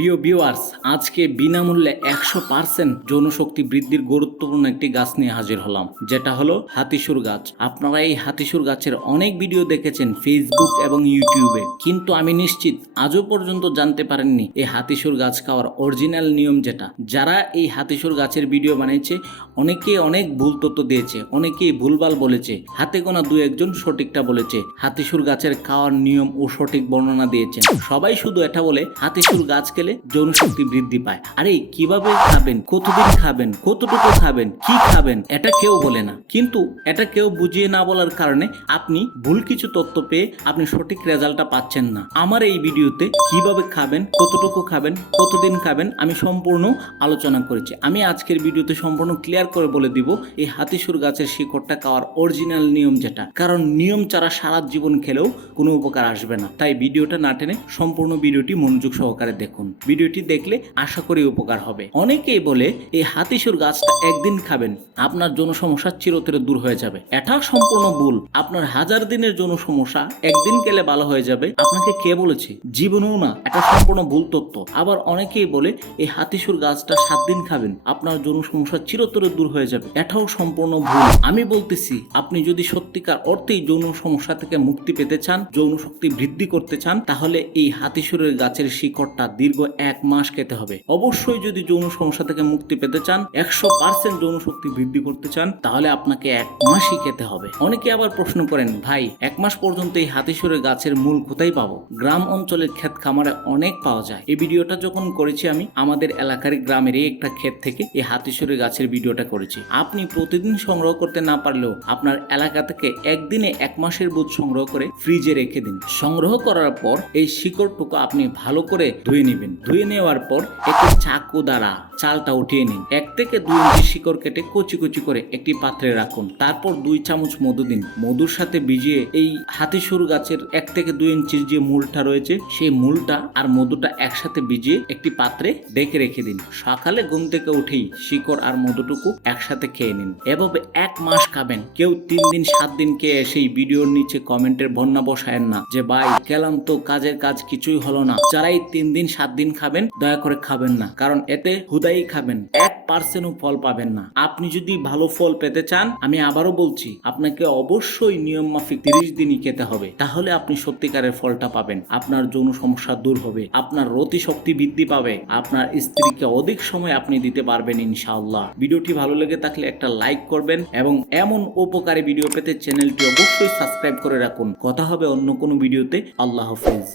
প্রিয় ভিউয়ার্স আজকে বিনামূল্যে একশো পার্সেন্ট যৌনশক্তি বৃদ্ধির গুরুত্বপূর্ণ একটি গাছ নিয়ে হাজির হলাম, যেটা হলো হাতিসুর গাছ। আপনারা এই হাতিসুর গাছের অনেক ভিডিও দেখেছেন ফেসবুক এবং ইউটিউবে কিন্তু আমি নিশ্চিত আজও পর্যন্ত জানতে পারেননি এই হাতিসুর গাছ খাওয়ার অরিজিনাল নিয়ম যেটা। যারা এই হাতিসুর গাছের ভিডিও বানিয়েছে অনেকে অনেক ভুল তথ্য দিয়েছে, অনেকেই ভুলভাল বলেছে, হাতে গোনা দু একজন সঠিকটা বলেছে, হাতিসুর গাছের খাওয়ার নিয়ম ও সঠিক বর্ণনা দিয়েছেন। সবাই শুধু এটা বলে, হাতিসুর গাছ খেলে যৌন শক্তি বৃদ্ধি পায়। আরে, কীভাবে খাবেন? কতদিন খাবেন? কতটুকু খাবেন? কি খাবেন? এটা কেউ বলে না। কিন্তু এটা কেউ বুঝিয়ে না বলার কারণে আপনি ভুল কিছু তথ্য পেয়ে আপনি সঠিক রেজাল্টটা পাচ্ছেন না। আমার এই ভিডিওতে কীভাবে খাবেন, কতটুকু খাবেন, কতদিন খাবেন, আমি সম্পূর্ণ আলোচনা করেছি। আমি আজকের ভিডিওতে সম্পূর্ণ ক্লিয়ার করে বলে দিব, এই হাতিসুর গাছের শিকড়টা খাওয়ার অরিজিনাল নিয়ম যেটা। কারণ নিয়ম ছাড়া সারা জীবন খেলেও কোনো উপকার আসবে না। তাই ভিডিওটা না টেনে সম্পূর্ণ ভিডিওটি মনোযোগ সহকারে দেখুন। ভিডিওটি দেখলে আশা করি উপকার হবে। অনেকেই বলে, এই হাতিসুর গাছটা একদিন খাবেন, আপনার যৌন সমস্যা চিরতরে দূর হয়ে যাবে। এটা সম্পূর্ণ ভুল। আপনার হাজার দিনের যৌন সমস্যা একদিন গেলে ভালো হয়ে যাবে। আপনাকে কে বলেছে? জীবনেও না, এটা সম্পূর্ণ ভুল তথ্য। আবার অনেকেই বলে, এই হাতিসুর গাছটা সাত দিন খাবেন, আপনার যৌন সমস্যা চিরতরে দূর হয়ে যাবে। এটাও সম্পূর্ণ ভুল। আমি বলতেছি, আপনি যদি সত্যিকার অর্থেই যৌন সমস্যা থেকে মুক্তি পেতে চান, যৌন শক্তি বৃদ্ধি করতে চান, তাহলে এই হাতিসুরের গাছের শিকড়টা দীর্ঘ এক মাস খেতে হবে। অবশ্যই যদি যৌন সমস্যা থেকে মুক্তি পেতে চান, একশো পার্সেন্ট যৌন শক্তি বৃদ্ধি করতে চান, তাহলে আপনাকে এক মাসই খেতে হবে। অনেকে আবার প্রশ্ন করেন, ভাই, এক মাস পর্যন্ত এই হাতিসুরের গাছের মূল কোথায় পাবো? গ্রাম অঞ্চলের ক্ষেত খামারে অনেক পাওয়া যায়। এই ভিডিওটা যখন করেছি আমি, আমাদের এলাকার গ্রামেরই একটা ক্ষেত থেকে এই হাতিসুরের গাছের ভিডিওটা করেছি। আপনি প্রতিদিন সংগ্রহ করতে না পারলেও আপনার এলাকা থেকে একদিনে এক মাসের বুধ সংগ্রহ করে ফ্রিজে রেখে দিন। সংগ্রহ করার পর এই শিকড়টুকু আপনি ভালো করে ধুয়ে নেবেন ধুয়ে নেওয়ার পর একটি চাকু দ্বারা চালটা উঠিয়ে নিন। এক থেকে দুই ইঞ্চি শিকড় কেটে কুচি কুচি করে একটি পাত্রে রাখুন। তারপর দুই চামচ মধু দিন। মধুর সাথে ভিজিয়ে এই হাতিসুর গাছের এক থেকে দুই ইঞ্চির যে মূলটা রয়েছে, সেই মূলটা আর মধুটা একসাথে ভিজিয়ে একটি পাত্রে ডেকে রেখে দিন। সকালে ঘুম থেকে উঠেই শিকড় আর মধুটুকু একসাথে খেয়ে নিন। এভাবে এক মাস খাবেন। কেউ তিন দিন, সাত দিন খেয়ে সেই ভিডিওর নিচে কমেন্টের বন্যা বসায়েন না যে, ভাই, গেলাম তো কাজের কাজ কিছুই হলো না। যারাই তিন দিন, সাত দিন খাবেন, দয়া করে খাবেন না। কারণ এতে হুদাই খাবেন। এক পার্সেন্টও ফল পাবেন না। আপনি যদি ভালো ফল পেতে চান, আমি আবারও বলছি, আপনাকে অবশ্যই নিয়ম মাফিক তিরিশ দিনই খেতে হবে। তাহলে আপনি সত্যিকারের ফলটা পাবেন। আপনার যৌন সমস্যা দূর হবে। আপনার রতি শক্তি বৃদ্ধি পাবে। আপনার স্ত্রীকে অধিক সময় আপনি দিতে পারবেন ইনশাআল্লাহ। ভিডিওটি ভালো লেগে থাকলে একটা লাইক করবেন এবং এমন উপকারী ভিডিও পেতে চ্যানেলটি অবশ্যই সাবস্ক্রাইব করে রাখুন। কথা হবে অন্য কোনো ভিডিওতে। আল্লাহ হাফেজ।